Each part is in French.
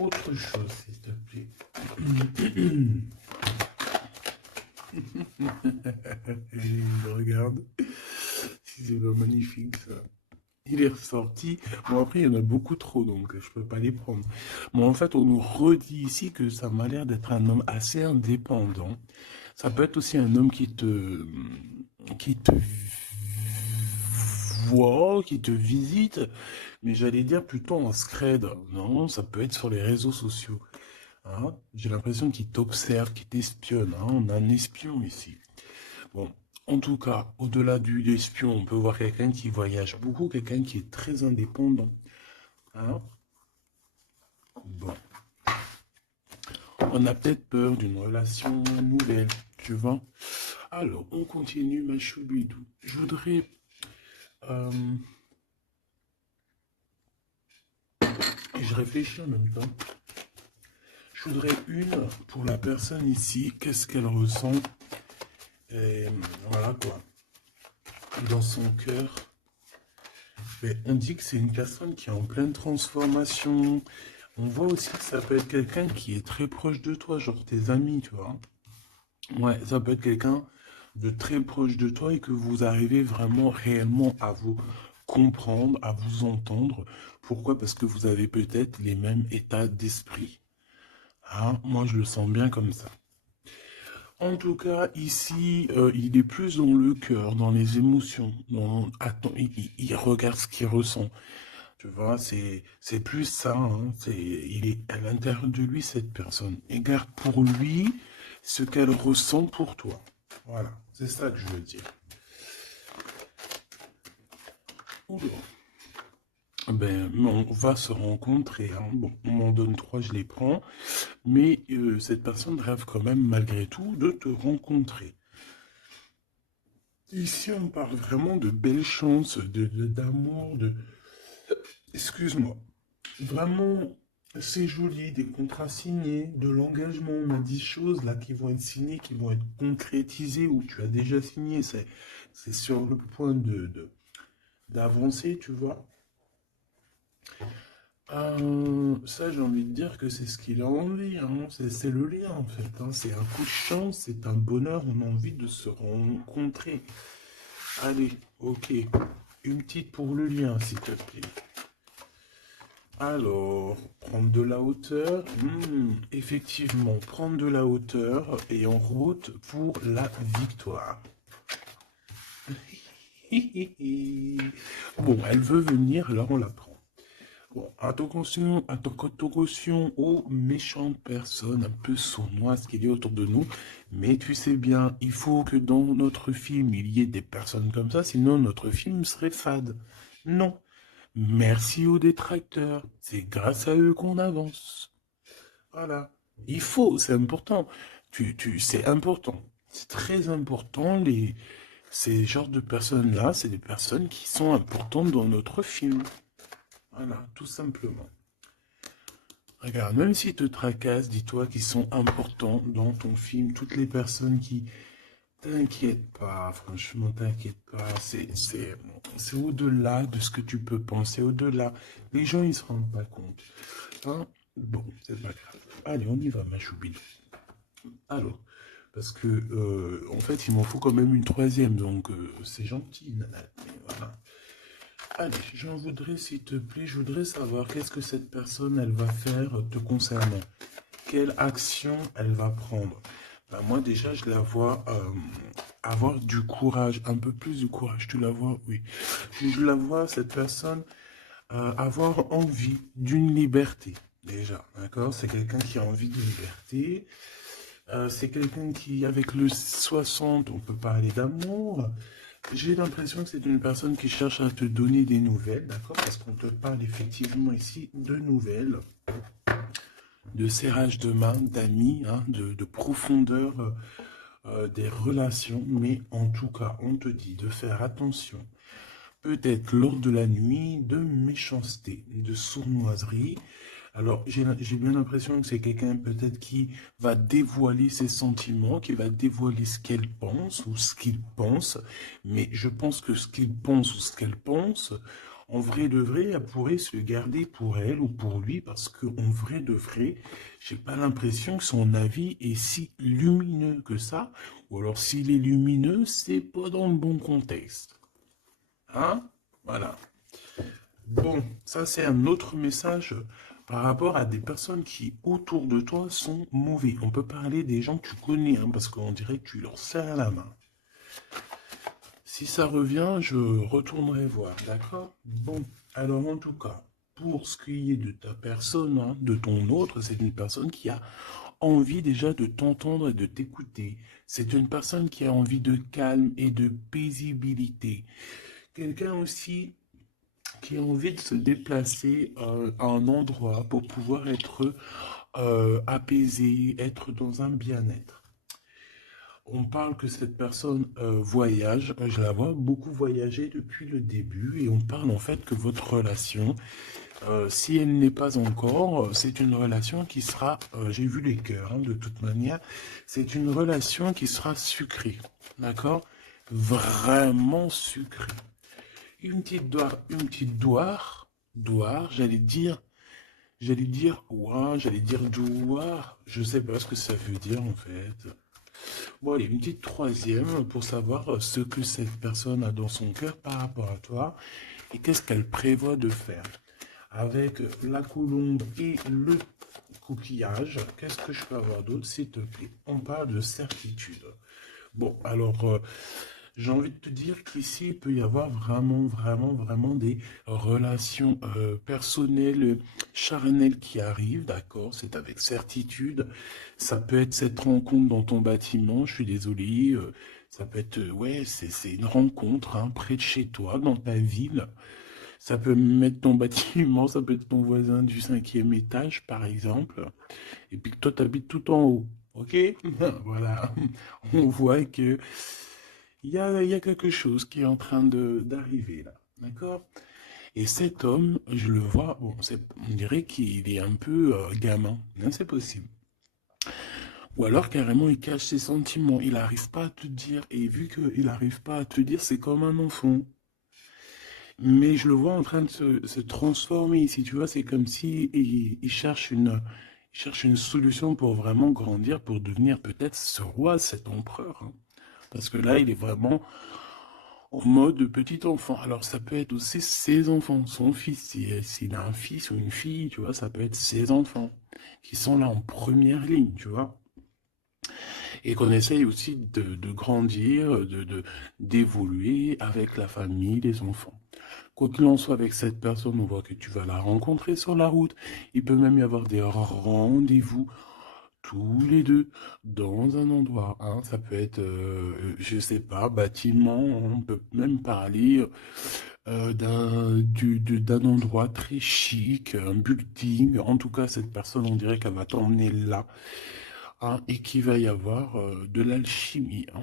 Autre chose, s'il te plaît. Regarde. C'est pas magnifique, ça. Il est ressorti. Bon, après, il y en a beaucoup trop, donc je peux pas les prendre. Mais en fait, on nous redit ici que ça m'a l'air d'être un homme assez indépendant. Ça peut être aussi un homme qui te voit, qui te visite, mais j'allais dire plutôt en scred. Non, ça peut être sur les réseaux sociaux. Hein. J'ai l'impression qu'il t'observe, qu'il t'espionne. Hein. On a un espion ici. Bon, en tout cas, au-delà du espion, on peut voir quelqu'un qui voyage beaucoup, quelqu'un qui est très indépendant. Hein. Bon, on a peut-être peur d'une relation nouvelle, tu vois. Alors, on continue, ma choubidou. Je voudrais... euh, je réfléchis en même temps. Je voudrais une pour la personne ici. Qu'est-ce qu'elle ressent? Et voilà quoi. Dans son cœur. Mais on dit que c'est une personne qui est en pleine transformation. On voit aussi que ça peut être quelqu'un qui est très proche de toi, genre tes amis, tu vois. Ouais, ça peut être quelqu'un de très proche de toi et que vous arrivez vraiment réellement à vous comprendre, à vous entendre. Pourquoi? Parce que vous avez peut-être les mêmes états d'esprit. Hein, moi, je le sens bien comme ça. En tout cas, ici, il est plus dans le cœur, dans les émotions. Attends, il regarde ce qu'il ressent. Tu vois, c'est plus ça. Hein, il est à l'intérieur de lui, cette personne. Et garde pour lui ce qu'elle ressent pour toi. Voilà, c'est ça que je veux dire. Oula. Ben, on va se rencontrer. Hein. Bon, on m'en donne trois, je les prends. Mais cette personne rêve quand même, malgré tout, de te rencontrer. Ici, on parle vraiment de belles chances, d'amour, de... Excuse-moi. Vraiment, c'est joli, des contrats signés, de l'engagement. On a 10 choses là qui vont être signées, qui vont être concrétisées ou tu as déjà signé. C'est sur le point d'avancer, tu vois. Ça, j'ai envie de dire que c'est ce qu'il a envie. Hein. C'est le lien en fait. Hein. C'est un coup de chance, c'est un bonheur. On a envie de se rencontrer. Allez, ok. Une petite pour le lien, s'il te plaît. Alors, prendre de la hauteur. Effectivement, prendre de la hauteur et en route pour la victoire. Bon, elle veut venir, alors on la prend. Bon, attention aux méchantes personnes un peu sournoises qu'il y a autour de nous. Mais tu sais bien, il faut que dans notre film, il y ait des personnes comme ça, sinon notre film serait fade. Non. Merci aux détracteurs. C'est grâce à eux qu'on avance. Voilà. Il faut, c'est important. C'est important. C'est très important. Ces genres de personnes-là, c'est des personnes qui sont importantes dans notre film. Voilà, tout simplement. Regarde, même s'ils te tracassent, dis-toi qu'ils sont importants dans ton film. Toutes les personnes qui... T'inquiète pas, franchement, t'inquiète pas. C'est au-delà de ce que tu peux penser, au-delà. Les gens, ils se rendent pas compte. Hein? Bon, c'est pas grave. Allez, on y va, ma choubine. Alors, parce que, en fait, il m'en faut quand même une troisième, donc c'est gentil, nana. Mais voilà. Allez, j'en voudrais, s'il te plaît, je voudrais savoir qu'est-ce que cette personne, elle va faire te concernant. Quelle action elle va prendre. Ben moi, déjà, je la vois avoir du courage, un peu plus de courage. Tu la vois, oui. Je la vois, cette personne, avoir envie d'une liberté, déjà. D'accord? C'est quelqu'un qui a envie de liberté. C'est quelqu'un qui, avec le 60, on peut parler d'amour. J'ai l'impression que c'est une personne qui cherche à te donner des nouvelles, d'accord? Parce qu'on te parle effectivement ici de nouvelles, de serrage de main, d'amis, hein, de profondeur des relations. Mais en tout cas, on te dit de faire attention. Peut-être lors de la nuit, de méchanceté, de sournoiserie. Alors, j'ai bien l'impression que c'est quelqu'un peut-être qui va dévoiler ses sentiments, qui va dévoiler ce qu'elle pense ou ce qu'il pense. Mais je pense que ce qu'il pense ou ce qu'elle pense, En vrai de vrai, elle pourrait se garder pour elle ou pour lui parce qu'en vrai de vrai, j'ai pas l'impression que son avis est si lumineux que ça. Ou alors s'il est lumineux, c'est pas dans le bon contexte. Hein? Voilà. Bon, ça c'est un autre message par rapport à des personnes qui autour de toi sont mauvais. On peut parler des gens que tu connais, hein, parce qu'on dirait que tu leur serres la main. Si ça revient, je retournerai voir, d'accord? Bon, alors en tout cas, pour ce qui est de ta personne, hein, de ton autre, c'est une personne qui a envie déjà de t'entendre et de t'écouter. C'est une personne qui a envie de calme et de paisibilité. Quelqu'un aussi qui a envie de se déplacer à un endroit pour pouvoir être apaisé, être dans un bien-être. On parle que cette personne voyage, je la vois beaucoup voyager depuis le début et on parle en fait que votre relation, si elle n'est pas encore, c'est une relation qui sera, j'ai vu les cœurs hein, de toute manière, c'est une relation qui sera sucrée, d'accord? Vraiment sucrée. Une petite doire, ouah, j'allais dire douar, je sais pas ce que ça veut dire en fait. Bon, allez, une petite troisième pour savoir ce que cette personne a dans son cœur par rapport à toi et qu'est-ce qu'elle prévoit de faire. Avec la colombe et le coquillage, qu'est-ce que je peux avoir d'autre, s'il te plaît? On parle de certitude. Bon, alors, j'ai envie de te dire qu'ici, il peut y avoir vraiment des relations personnelles, charnelles qui arrivent, d'accord? C'est avec certitude. Ça peut être cette rencontre dans ton bâtiment, je suis désolé. Ça peut être, ouais, c'est une rencontre hein, près de chez toi, dans ta ville. Ça peut mettre ton bâtiment, ça peut être ton voisin du 5e étage, par exemple. Et puis toi, tu habites tout en haut. Ok? Voilà. On voit que il y a quelque chose qui est en train d'arriver là. D'accord? Et cet homme, je le vois, bon, on dirait qu'il est un peu gamin. Hein, c'est possible. Ou alors carrément il cache ses sentiments. Il n'arrive pas à te dire. Et vu qu'il n'arrive pas à te dire, c'est comme un enfant. Mais je le vois en train de se transformer ici. Tu vois, c'est comme si il cherche une solution pour vraiment grandir, pour devenir peut-être ce roi, cet empereur. Hein. Parce que là, il est vraiment en mode petit enfant. Alors ça peut être aussi ses enfants, son fils. S'il a un fils ou une fille, tu vois, ça peut être ses enfants qui sont là en première ligne, tu vois. Et qu'on essaye aussi de grandir, d'évoluer avec la famille, les enfants. Quoi qu'il en soit avec cette personne, on voit que tu vas la rencontrer sur la route. Il peut même y avoir des rendez-vous tous les deux dans un endroit. Hein. Ça peut être, je sais pas, bâtiment. On peut même parler d'un endroit très chic, un building. En tout cas, cette personne, on dirait qu'elle va t'emmener là. Hein, et qu'il va y avoir de l'alchimie. Hein.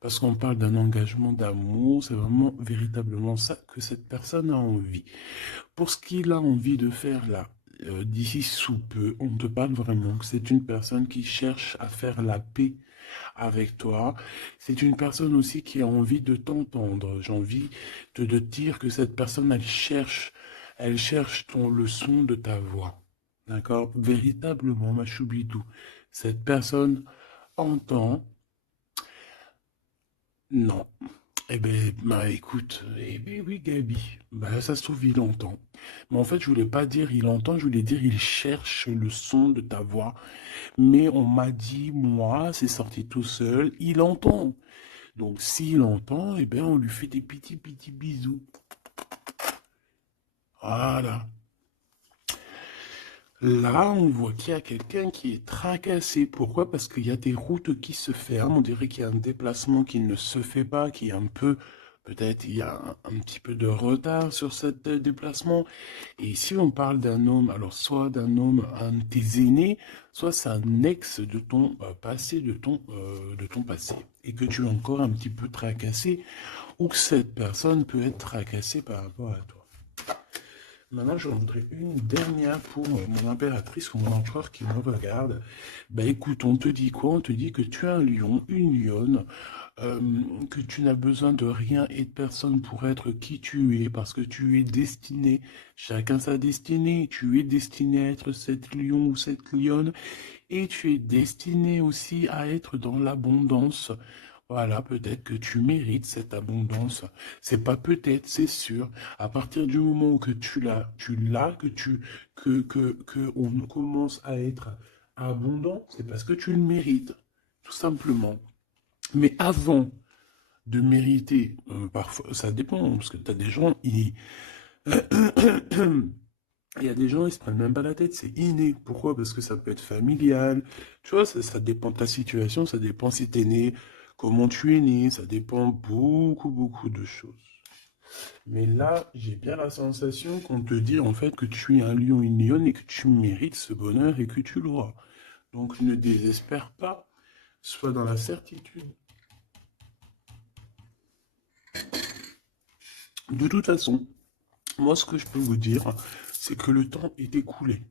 Parce qu'on parle d'un engagement d'amour, c'est vraiment véritablement ça que cette personne a envie. Pour ce qu'il a envie de faire là, d'ici sous peu, on te parle vraiment que c'est une personne qui cherche à faire la paix avec toi. C'est une personne aussi qui a envie de t'entendre. J'ai envie de dire que cette personne, elle cherche le son de ta voix. D'accord? Véritablement, ma choubidou. Cette personne entend. Non. Eh ben, bah écoute, eh ben oui, Gabi. Bah ça se trouve, il entend. Mais en fait, je voulais pas dire il entend, je voulais dire il cherche le son de ta voix. Mais on m'a dit, moi, c'est sorti tout seul, il entend. Donc s'il entend, eh ben on lui fait des petits bisous. Voilà. Là, on voit qu'il y a quelqu'un qui est tracassé. Pourquoi? Parce qu'il y a des routes qui se ferment. On dirait qu'il y a un déplacement qui ne se fait pas, qui est un peu, peut-être, il y a un petit peu de retard sur ce déplacement. Et ici, on parle d'un homme, alors soit d'un homme, un de tes aînés, soit c'est un ex de ton passé, de ton passé. Et que tu es encore un petit peu tracassé, ou que cette personne peut être tracassée par rapport à toi. Maintenant, je voudrais une dernière pour mon impératrice ou mon empereur qui me regarde. Bah écoute, on te dit quoi? On te dit que tu es un lion, une lionne, euh, que tu n'as besoin de rien et de personne pour être qui tu es, parce que tu es destiné, chacun sa destinée, tu es destiné à être cette lion ou cette lionne, et tu es destiné aussi à être dans l'abondance. Voilà, peut-être que tu mérites cette abondance. C'est pas peut-être, c'est sûr. À partir du moment où que tu l'as, que on commence à être abondant, c'est parce que tu le mérites, tout simplement. Mais avant de mériter, parfois, ça dépend, parce que tu as des gens, il y a des gens, ils se prennent même pas la tête, c'est inné. Pourquoi? Parce que ça peut être familial. Tu vois, ça dépend de ta situation, ça dépend si t'es né, comment tu es né, ça dépend beaucoup de choses. Mais là, j'ai bien la sensation qu'on te dit en fait que tu es un lion, une lionne et que tu mérites ce bonheur et que tu l'auras. Donc ne désespère pas, sois dans la certitude. De toute façon, moi ce que je peux vous dire, c'est que le temps est écoulé.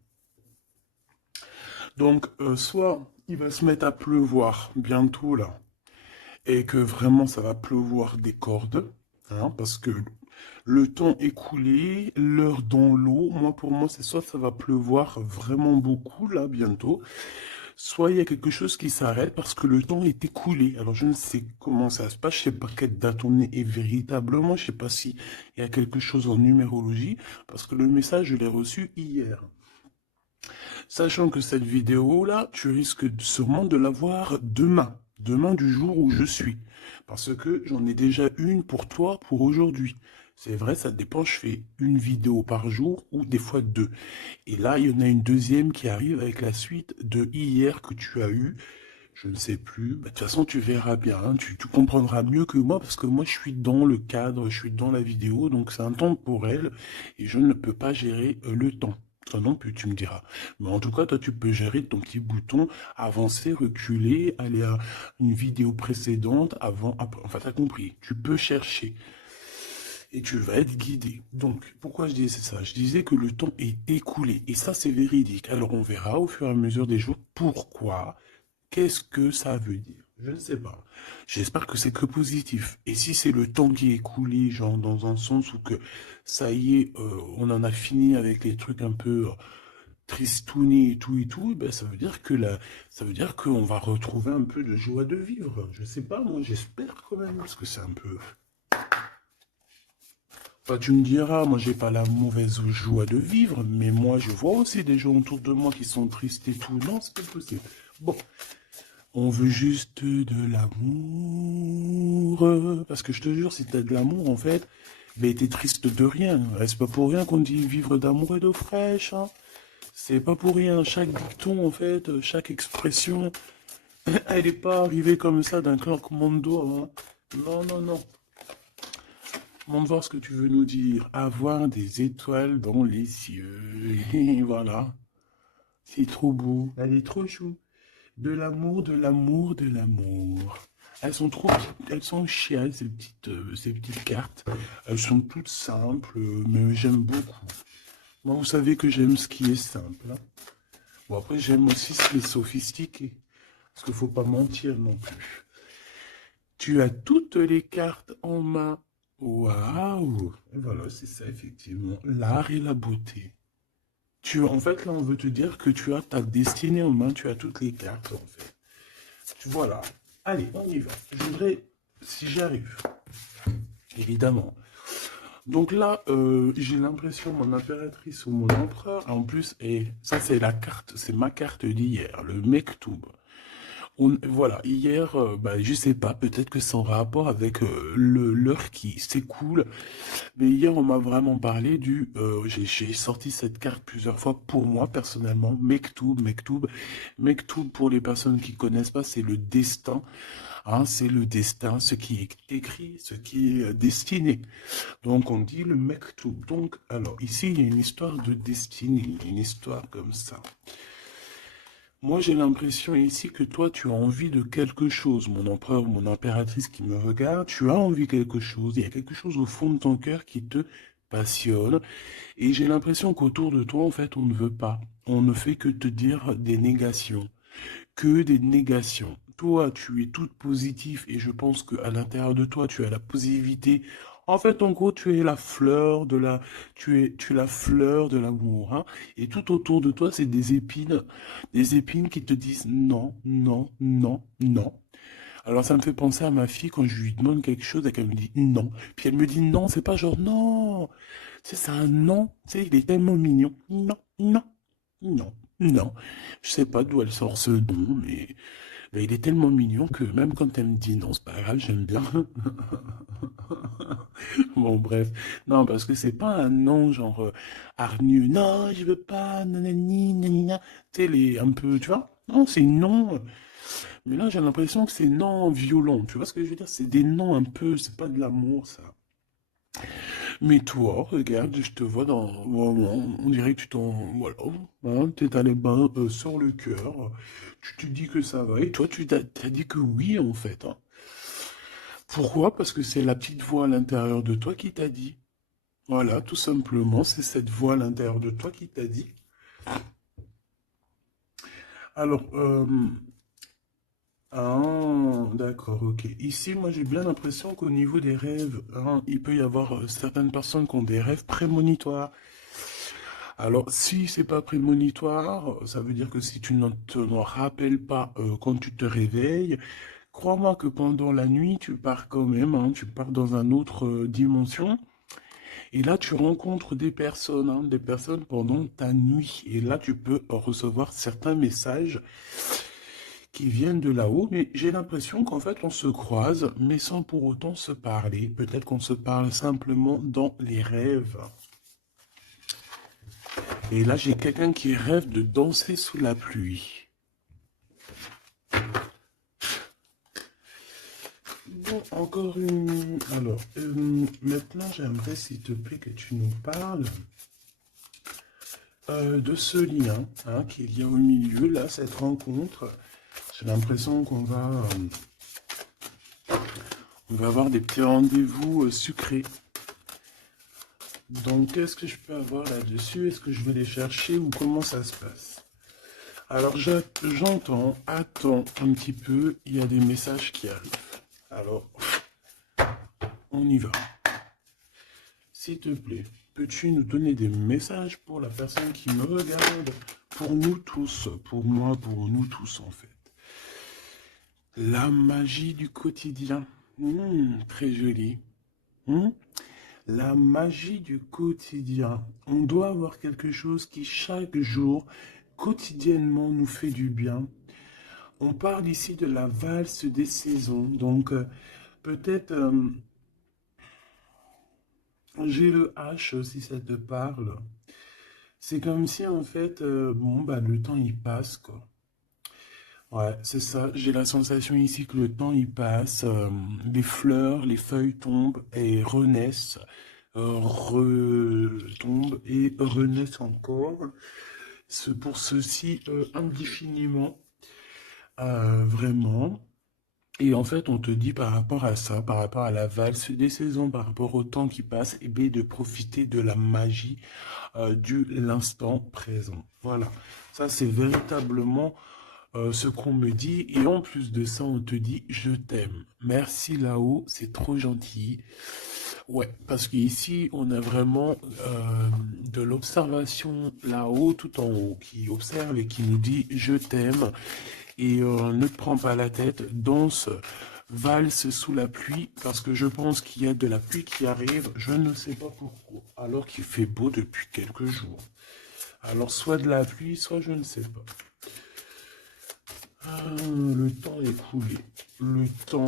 Donc, soit il va se mettre à pleuvoir bientôt là, et que vraiment ça va pleuvoir des cordes, hein, parce que le temps écoulé, l'heure dans l'eau, moi pour moi c'est soit ça va pleuvoir vraiment beaucoup là bientôt, soit il y a quelque chose qui s'arrête parce que le temps est écoulé. Alors je ne sais comment ça se passe, je sais pas quelle date on est et véritablement, je sais pas si il y a quelque chose en numérologie, parce que le message je l'ai reçu hier. Sachant que cette vidéo-là, tu risques sûrement de la voir demain. Demain du jour où je suis. Parce que j'en ai déjà une pour toi pour aujourd'hui. C'est vrai, ça dépend, je fais une vidéo par jour ou des fois deux. Et là, il y en a une deuxième qui arrive avec la suite de hier que tu as eu. Je ne sais plus. Bah, de toute façon, tu verras bien. Hein. Tu comprendras mieux que moi parce que moi, je suis dans le cadre, je suis dans la vidéo. Donc, c'est un temps pour elle et je ne peux pas gérer le temps. Toi non plus, tu me diras. Mais en tout cas, toi, tu peux gérer ton petit bouton, avancer, reculer, aller à une vidéo précédente, avant, après. Enfin, t'as compris. Tu peux chercher et tu vas être guidé. Donc, pourquoi je disais ça? Je disais que le temps est écoulé et ça, c'est véridique. Alors, on verra au fur et à mesure des jours pourquoi. Qu'est-ce que ça veut dire? Je ne sais pas. J'espère que c'est que positif. Et si c'est le temps qui est écoulé, genre dans un sens où que ça y est, on en a fini avec les trucs un peu tristounés et tout, ben ça veut dire que ça veut dire qu'on va retrouver un peu de joie de vivre. Je sais pas, moi j'espère quand même, parce que c'est un peu. Enfin, tu me diras, moi j'ai pas la mauvaise joie de vivre, mais moi je vois aussi des gens autour de moi qui sont tristes et tout. Non, c'est pas possible. Bon. On veut juste de l'amour. Parce que je te jure, si t'as de l'amour, en fait, mais t'es triste de rien. C'est pas pour rien qu'on dit vivre d'amour et d'eau fraîche. Hein. C'est pas pour rien. Chaque dicton, en fait, chaque expression, elle n'est pas arrivée comme ça d'un claquement de doigts. Hein. Non. Montre voir ce que tu veux nous dire. Avoir des étoiles dans les cieux. Et voilà. C'est trop beau. Elle est trop chou. De l'amour, de l'amour, de l'amour. Elles sont trop, elles sont chiales, ces petites cartes. Elles sont toutes simples, mais j'aime beaucoup. Moi, vous savez que j'aime ce qui est simple. Hein. Bon, après, j'aime aussi ce qui est sophistiqué. Parce qu'il ne faut pas mentir non plus. Tu as toutes les cartes en main. Waouh! Et voilà, c'est ça, effectivement. L'art et la beauté. En fait, là, on veut te dire que tu as ta destinée en main, tu as toutes les cartes, en fait. Voilà. Allez, on y va. Je voudrais, si j'arrive, évidemment. Donc là, j'ai l'impression, mon impératrice ou mon empereur, en plus, et ça c'est la carte, c'est ma carte d'hier, le Mektoub. Voilà, hier, bah, je sais pas, peut-être que c'est en rapport avec l'heure qui s'écoule, mais hier on m'a vraiment parlé j'ai sorti cette carte plusieurs fois pour moi personnellement, Mektoub pour les personnes qui connaissent pas, c'est le destin, hein, c'est le destin, ce qui est écrit, ce qui est destiné. Donc on dit le Mektoub. Donc, alors ici il y a une histoire de destinée, une histoire comme ça. Moi, j'ai l'impression ici que toi, tu as envie de quelque chose, mon empereur, mon impératrice qui me regarde, tu as envie de quelque chose, il y a quelque chose au fond de ton cœur qui te passionne. Et j'ai l'impression qu'autour de toi, en fait, on ne veut pas. On ne fait que te dire des négations. Que des négations. Toi, tu es toute positive et je pense qu'à l'intérieur de toi, tu as la positivité. En fait, en gros, tu es la fleur de la, tu es la fleur de l'amour, hein. Et tout autour de toi, c'est des épines qui te disent non, non, non, non. Alors, ça me fait penser à ma fille quand je lui demande quelque chose et qu'elle me dit non. Puis elle me dit non, c'est pas genre non. C'est un non. Tu sais, il est tellement mignon. Non, non, non, non. Je sais pas d'où elle sort ce don, mais il est tellement mignon que même quand elle me dit non, c'est pas grave, j'aime bien. Bon, bref. Non, parce que c'est pas un non genre hargneux. Non, je veux pas, nanani, nanina. Tu sais, les un peu, tu vois? Non, c'est non. Mais là, j'ai l'impression que c'est non violent. Tu vois ce que je veux dire? C'est des noms un peu, c'est pas de l'amour, ça. Mais toi, regarde, je te vois dans... on dirait que tu t'en... Voilà, hein, t'es allé ben, sur le cœur. Tu te dis que ça va. Et toi, t'as dit que oui, en fait, hein. Pourquoi? Parce que c'est la petite voix à l'intérieur de toi qui t'a dit. Voilà, tout simplement, c'est cette voix à l'intérieur de toi qui t'a dit. Alors, ah, d'accord, ok. Ici, moi, j'ai bien l'impression qu'au niveau des rêves, hein, il peut y avoir certaines personnes qui ont des rêves prémonitoires. Alors, si c'est pas prémonitoire, ça veut dire que si tu ne te rappelles pas quand tu te réveilles, crois-moi que pendant la nuit, tu pars quand même, hein, tu pars dans une autre dimension. Et là, tu rencontres des personnes pendant ta nuit. Et là, tu peux recevoir certains messages qui viennent de là-haut. Mais j'ai l'impression qu'en fait, on se croise, mais sans pour autant se parler. Peut-être qu'on se parle simplement dans les rêves. Et là, j'ai quelqu'un qui rêve de danser sous la pluie. Bon, encore une... Alors, maintenant, j'aimerais, s'il te plaît, que tu nous parles de ce lien hein, qu'il y a au milieu, là, cette rencontre. J'ai l'impression on va avoir des petits rendez-vous sucrés. Donc, qu'est-ce que je peux avoir là-dessus? Est-ce que je vais les chercher ou comment ça se passe? Alors, j'entends, attends un petit peu, il y a des messages qui arrivent. Alors, on y va. S'il te plaît, peux-tu nous donner des messages pour la personne qui me regarde? Pour nous tous, pour moi, pour nous tous en fait. La magie du quotidien. Très joli. Hmm. La magie du quotidien. On doit avoir quelque chose qui chaque jour, quotidiennement, nous fait du bien. On parle ici de la valse des saisons. Donc, peut-être, j'ai le H si ça te parle. C'est comme si, en fait, bon, bah, le temps, il passe, quoi. Ouais, c'est ça. J'ai la sensation ici que le temps, il passe. Les fleurs, les feuilles tombent et renaissent. Retombent et renaissent encore. Pour ceci, indéfiniment. Vraiment. Et en fait, on te dit par rapport à ça, par rapport à la valse des saisons, par rapport au temps qui passe, et bien de profiter de la magie du l'instant présent. Voilà. Ça, c'est véritablement ce qu'on me dit. Et en plus de ça, on te dit je t'aime. Merci là-haut, c'est trop gentil. Ouais, parce qu'ici, on a vraiment de l'observation là-haut, tout en haut, qui observe et qui nous dit je t'aime. Et ne te prends pas la tête, danse, valse sous la pluie, parce que je pense qu'il y a de la pluie qui arrive, je ne sais pas pourquoi, alors qu'il fait beau depuis quelques jours. Alors soit de la pluie, soit je ne sais pas. Le temps est coulé. Le temps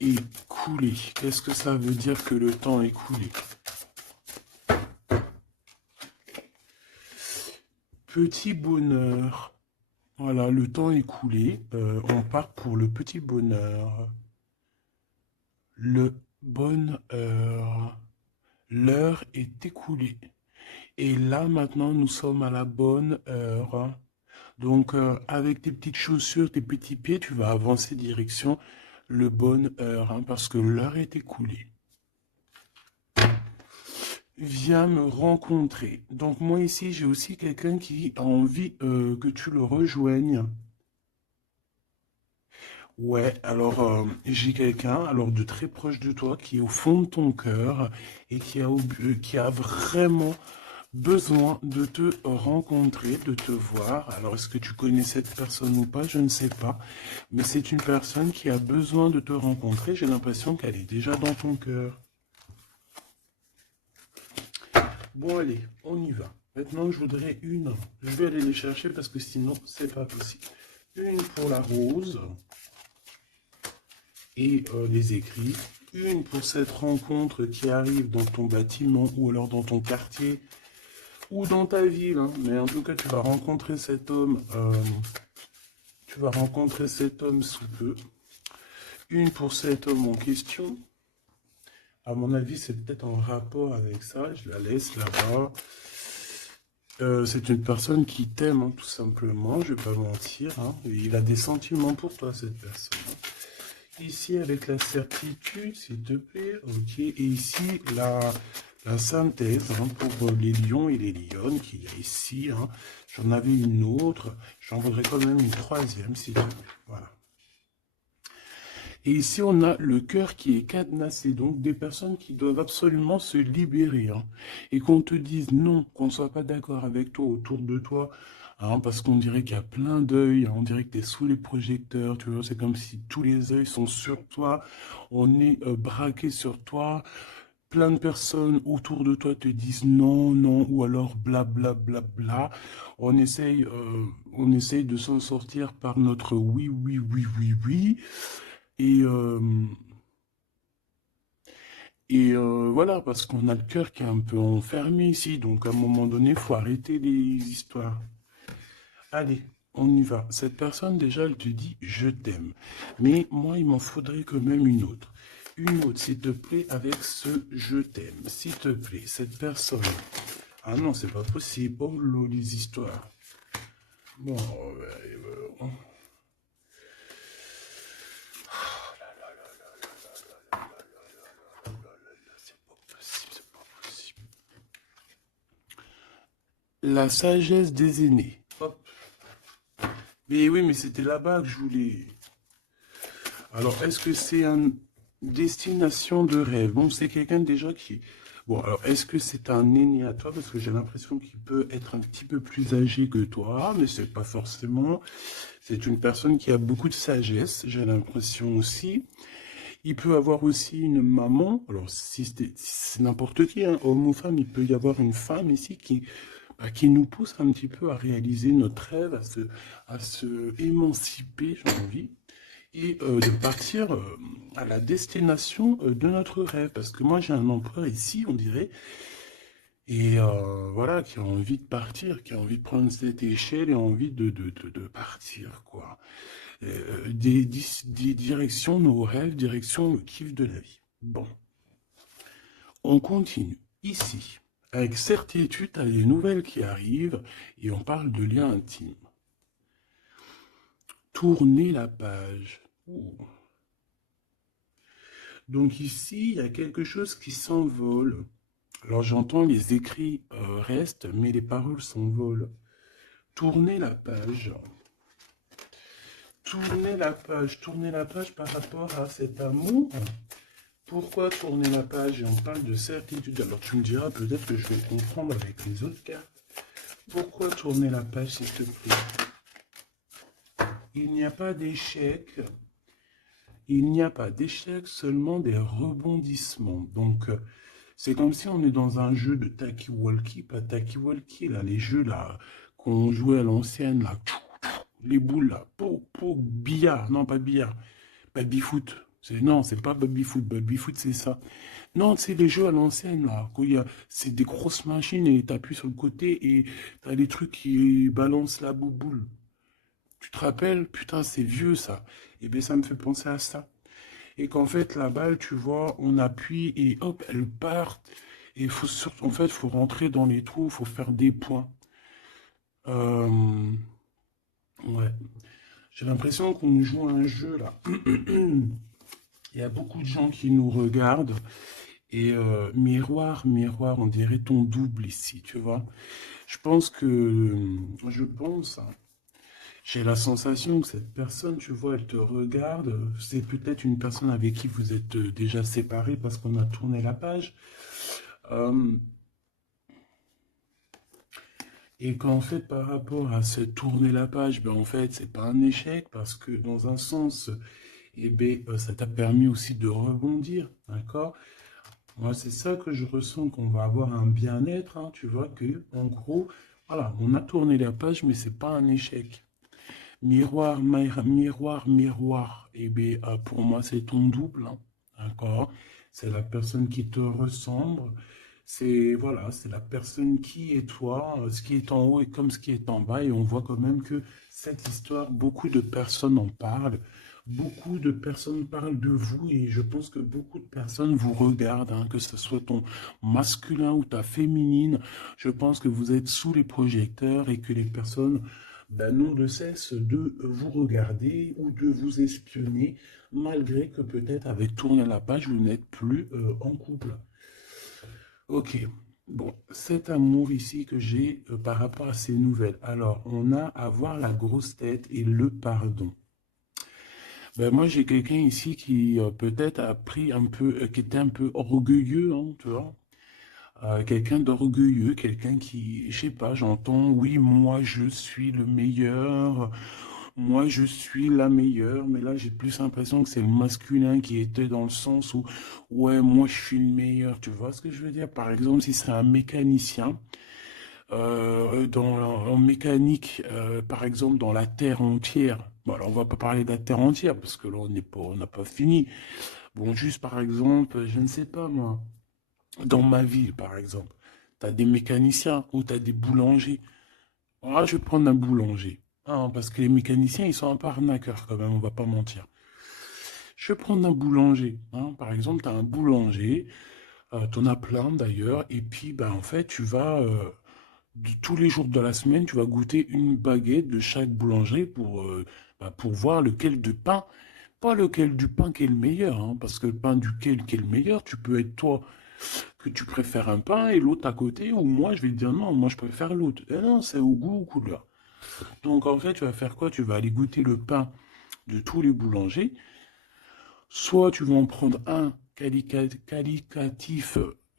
est coulé. Qu'est-ce que ça veut dire que le temps est coulé? Petit bonheur. Voilà, le temps est coulé. On part pour le petit bonheur. Le bonheur. L'heure est écoulée. Et là, maintenant, nous sommes à la bonne heure. Donc, avec tes petites chaussures, tes petits pieds, tu vas avancer direction le bonne heure, hein, parce que l'heure est écoulée. viens me rencontrer. Donc moi ici, j'ai aussi quelqu'un qui a envie que tu le rejoignes. Ouais, alors j'ai quelqu'un alors de très proche de toi qui est au fond de ton cœur et qui a vraiment besoin de te rencontrer, de te voir. Alors est-ce que tu connais cette personne ou pas? Je ne sais pas. Mais c'est une personne qui a besoin de te rencontrer. J'ai l'impression qu'elle est déjà dans ton cœur. Bon, allez, on y va. Maintenant, je voudrais une. Je vais aller les chercher parce que sinon, c'est pas possible. Une pour la rose et les écrits. Une pour cette rencontre qui arrive dans ton bâtiment ou alors dans ton quartier ou dans ta ville. Hein. Mais en tout cas, tu vas rencontrer cet homme. Tu vas rencontrer cet homme sous peu. Une pour cet homme en question. À mon avis, c'est peut-être en rapport avec ça. Je la laisse là-bas. C'est une personne qui t'aime, hein, tout simplement. Je vais pas mentir. Hein. Il a des sentiments pour toi, cette personne. Ici, avec la certitude, s'il te plaît. Ok. Et ici, la synthèse hein, pour les lions et les lionnes qu'il y a ici. Hein. J'en avais une autre. J'en voudrais quand même une troisième, s'il te plaît. Voilà. Et ici, on a le cœur qui est cadenassé, donc des personnes qui doivent absolument se libérer. Hein, et qu'on te dise non, qu'on ne soit pas d'accord avec toi autour de toi, hein, parce qu'on dirait qu'il y a plein d'œils, hein, on dirait que tu es sous les projecteurs, tu vois, c'est comme si tous les œils sont sur toi, on est braqué sur toi, plein de personnes autour de toi te disent non, non, ou alors bla bla bla bla. On essaye de s'en sortir par notre oui, oui, oui, oui, oui. Et, euh, voilà, parce qu'on a le cœur qui est un peu enfermé ici. Donc, à un moment donné, il faut arrêter les histoires. Allez, on y va. Cette personne, déjà, elle te dit je t'aime. Mais moi, il m'en faudrait quand même une autre. Une autre, s'il te plaît, avec ce je t'aime. S'il te plaît, cette personne. Ah non, c'est pas possible. Oh, là, les histoires. Bon, c'est pas possible, c'est pas possible. La sagesse des aînés. Hop. Mais oui, mais c'était là-bas que je voulais. Alors, est-ce que c'est une destination de rêve? Bon, c'est quelqu'un déjà qui... Bon, alors, est-ce que c'est un aîné à toi? Parce que j'ai l'impression qu'il peut être un petit peu plus âgé que toi, mais c'est pas forcément. C'est une personne qui a beaucoup de sagesse, j'ai l'impression aussi. Il peut avoir aussi une maman. Alors, si c'est n'importe qui, hein, homme ou femme, il peut y avoir une femme ici qui nous pousse un petit peu à réaliser notre rêve, à se émanciper, j'ai envie, et de partir à la destination de notre rêve. Parce que moi, j'ai un empereur ici, on dirait, et voilà, qui a envie de partir, qui a envie de prendre cette échelle et envie de partir, quoi. Des directions, nos rêves, direction le kiff de la vie. Bon, on continue. Ici, avec certitude, tu as des nouvelles qui arrivent et on parle de liens intimes. Tourner la page. Ouh. Donc ici, il y a quelque chose qui s'envole. Alors j'entends les écrits restent, mais les paroles s'envolent. Tourner la page. Tourner la page par rapport à cet amour. Pourquoi tourner la page? Et on parle de certitude. Alors tu me diras peut-être que je vais comprendre avec les autres cartes. Pourquoi tourner la page, s'il te plaît? Il n'y a pas d'échec. Il n'y a pas d'échec, seulement des rebondissements. Donc, c'est comme si on est dans un jeu de Taki-Walkie, pas Taki-Walkie, là, les jeux là qu'on jouait à l'ancienne, là, les boules là, billard, non pas billard, baby-foot. Non, c'est pas baby-foot, baby-foot c'est ça. Non, c'est les jeux à l'ancienne là, c'est des grosses machines et t'appuies sur le côté et t'as des trucs qui balancent la bouboule. Tu te rappelles? Putain, c'est vieux ça. Et bien ça me fait penser à ça. Et qu'en fait, la balle, tu vois, on appuie et hop, elle part. Et en fait, faut rentrer dans les trous, faut faire des points. Euh, ouais. J'ai l'impression qu'on joue à un jeu là. Il y a beaucoup de gens qui nous regardent Et miroir, miroir, on dirait ton double ici, tu vois. Je pense, hein, j'ai la sensation que cette personne, tu vois, elle te regarde. C'est peut-être une personne avec qui vous êtes déjà séparés parce qu'on a tourné la page. Euh, et qu'en fait, par rapport à ce tourner la page, ben en fait, c'est pas un échec parce que dans un sens, eh ben, ça t'a permis aussi de rebondir, d'accord? Moi, c'est ça que je ressens, qu'on va avoir un bien-être, hein, tu vois, que, en gros, voilà, on a tourné la page, mais c'est pas un échec. Miroir, miroir, miroir. Eh bien, pour moi, c'est ton double, hein, d'accord? C'est la personne qui te ressemble. C'est, voilà, c'est la personne qui est toi. Ce qui est en haut est comme ce qui est en bas. Et on voit quand même que cette histoire, beaucoup de personnes en parlent. Beaucoup de personnes parlent de vous et je pense que beaucoup de personnes vous regardent, hein, que ce soit ton masculin ou ta féminine. Je pense que vous êtes sous les projecteurs et que les personnes ben, n'ont de cesse de vous regarder ou de vous espionner, malgré que peut-être avec tourner la page, vous n'êtes plus en couple. Ok. Bon, cet amour ici que j'ai par rapport à ces nouvelles. Alors, on a à voir la grosse tête et le pardon. Ben, moi, j'ai quelqu'un ici qui peut-être a pris un peu, qui était un peu orgueilleux, hein, tu vois. Quelqu'un d'orgueilleux, quelqu'un qui, je sais pas, j'entends, oui, moi, je suis le meilleur, moi, je suis la meilleure, mais là, j'ai plus l'impression que c'est le masculin qui était dans le sens où, ouais, moi, je suis le meilleur, tu vois ce que je veux dire? Par exemple, si c'est un mécanicien, en mécanique, par exemple, dans la Terre entière, bon, alors on va pas parler de la Terre entière, parce que là, on n'a pas fini. Bon, juste par exemple, je ne sais pas moi, dans ma ville, par exemple, tu as des mécaniciens ou tu as des boulangers. Ah, je vais prendre un boulanger. Ah, parce que les mécaniciens, ils sont un peu arnaqueurs quand même, on va pas mentir. Je vais prendre un boulanger, hein. Par exemple, tu as un boulanger, tu en as plein d'ailleurs, et puis ben, en fait, tous les jours de la semaine, tu vas goûter une baguette de chaque boulangerie pour voir lequel de pain, pas lequel du pain qui est le meilleur, hein, parce que le pain duquel qui est le meilleur, tu peux être toi, que tu préfères un pain et l'autre à côté, ou moi, je vais te dire non, moi, je préfère l'autre. Et non, c'est au goût, aux couleurs. Donc en fait, tu vas faire quoi? Tu vas aller goûter le pain de tous les boulangers. Soit tu vas en prendre un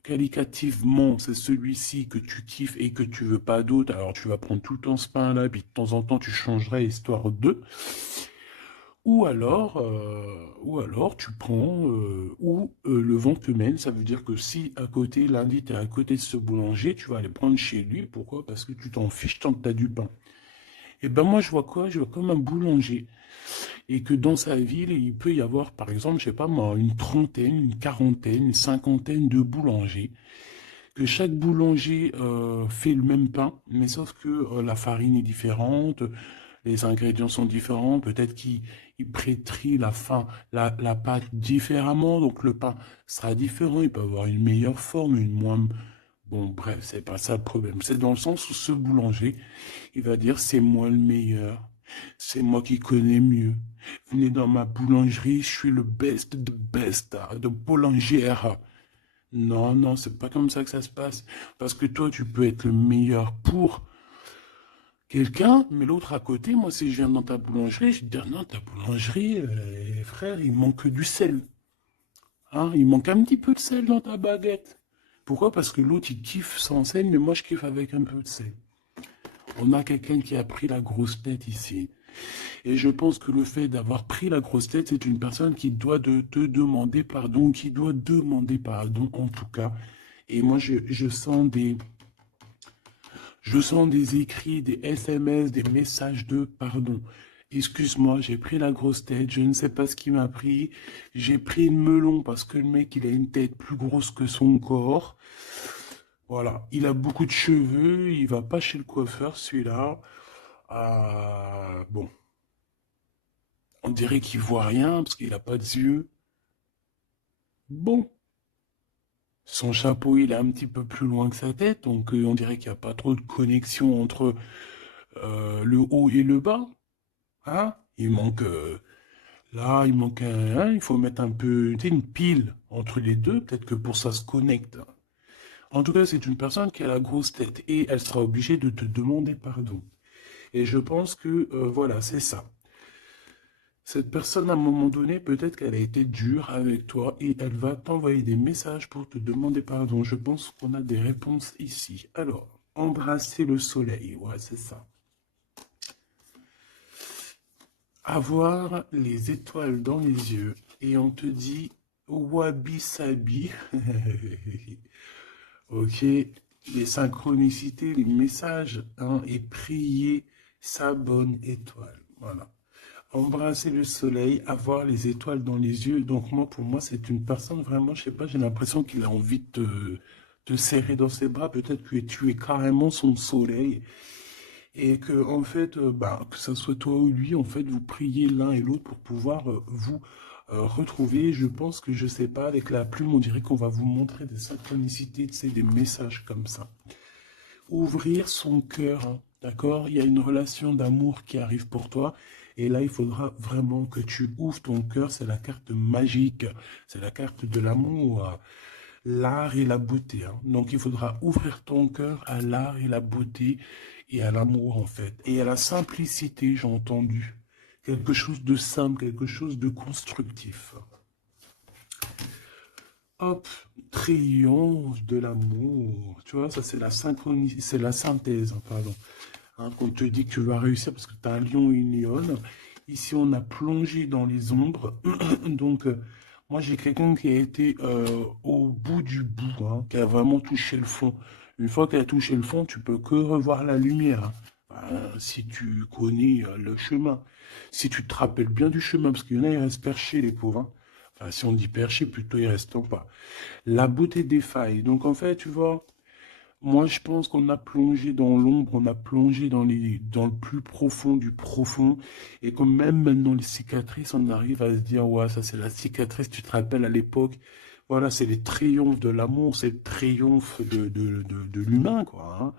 qualitativement, c'est celui-ci que tu kiffes et que tu veux pas d'autre. Alors tu vas prendre tout le temps ce pain-là, puis de temps en temps tu changerais histoire de. Ou alors tu prends le vent te mène. Ça veut dire que si à côté, lundi, tu es à côté de ce boulanger, tu vas aller prendre chez lui. Pourquoi? Parce que tu t'en fiches tant que tu as du pain. Et ben moi je vois quoi? Je vois comme un boulanger. Et que dans sa ville, il peut y avoir, par exemple, je sais pas moi, une trentaine, une quarantaine, une cinquantaine de boulangers. Que chaque boulanger fait le même pain, mais sauf que la farine est différente, les ingrédients sont différents, peut-être qu'il pétrit la pâte différemment, donc le pain sera différent, il peut avoir une meilleure forme, une moins... Bon, bref, c'est pas ça le problème. C'est dans le sens où ce boulanger, il va dire c'est moi le meilleur, c'est moi qui connais mieux. Venez dans ma boulangerie, je suis le best de best, de boulangère. Non, non, c'est pas comme ça que ça se passe. Parce que toi, tu peux être le meilleur pour quelqu'un, mais l'autre à côté, moi, si je viens dans ta boulangerie, je vais te dire non, ta boulangerie, frère, il manque du sel. Hein, il manque un petit peu de sel dans ta baguette. Pourquoi? Parce que l'autre, il kiffe sans sel, mais moi, je kiffe avec un peu de sel. On a quelqu'un qui a pris la grosse tête ici. Et je pense que le fait d'avoir pris la grosse tête, c'est une personne qui doit te demander pardon, qui doit demander pardon en tout cas. Et moi, je sens des écrits, des SMS, des messages de pardon. Excuse-moi, j'ai pris la grosse tête, je ne sais pas ce qui m'a pris. J'ai pris le melon parce que le mec, il a une tête plus grosse que son corps. Voilà, il a beaucoup de cheveux, il va pas chez le coiffeur, celui-là. Bon, on dirait qu'il voit rien parce qu'il a pas de yeux. Bon, son chapeau, il est un petit peu plus loin que sa tête, donc on dirait qu'il n'y a pas trop de connexion entre le haut et le bas. Hein? Il manque Là, il manque il faut mettre un peu, tu sais, une pile entre les deux, peut-être que pour ça se connecte. En tout cas, c'est une personne qui a la grosse tête et elle sera obligée de te demander pardon. Et je pense que, voilà, c'est ça. Cette personne, à un moment donné, peut-être qu'elle a été dure avec toi et elle va t'envoyer des messages pour te demander pardon. Je pense qu'on a des réponses ici. Alors, embrasser le soleil, ouais, c'est ça. Avoir les étoiles dans les yeux et on te dit wabi sabi. Ok, les synchronicités, les messages, hein, et prier sa bonne étoile. Voilà. Embrasser le soleil, avoir les étoiles dans les yeux. Donc moi, pour moi, c'est une personne vraiment, je sais pas, j'ai l'impression qu'il a envie de te serrer dans ses bras. Peut-être que tu es carrément son soleil. Et que, en fait, bah, que ce soit toi ou lui, en fait, vous priez l'un et l'autre pour pouvoir vous retrouver. Je pense que, je sais pas, avec la plume, on dirait qu'on va vous montrer des synchronicités, tu sais, des messages comme ça. Ouvrir son cœur, hein, d'accord? Il y a une relation d'amour qui arrive pour toi. Et là, il faudra vraiment que tu ouvres ton cœur. C'est la carte magique. C'est la carte de l'amour, l'art et la beauté, hein. Donc, il faudra ouvrir ton cœur à l'art et la beauté et à l'amour, en fait. Et à la simplicité, j'ai entendu. Quelque chose de simple, quelque chose de constructif. Hop, triomphe de l'amour. Tu vois, ça, c'est la synchronie, c'est la synthèse, hein, pardon. Hein, qu'on te dit que tu vas réussir parce que tu as un lion et une lionne. Ici, on a plongé dans les ombres. Donc, moi, j'ai quelqu'un qui a été au bout du bout, hein, qui a vraiment touché le fond. Une fois qu'elle a touché le fond, tu peux que revoir la lumière, hein. Si tu connais le chemin, si tu te rappelles bien du chemin, parce qu'il y en a, ils restent perchés, les pauvres, hein. Enfin, si on dit perchés, plutôt ils restent en pas. La beauté des failles. Donc, en fait, tu vois, moi, je pense qu'on a plongé dans l'ombre, on a plongé dans le plus profond du profond. Et comme même maintenant les cicatrices, on arrive à se dire, ouais, ça c'est la cicatrice, tu te rappelles à l'époque. Voilà, c'est les triomphes de l'amour, c'est le triomphe de l'humain, quoi, hein.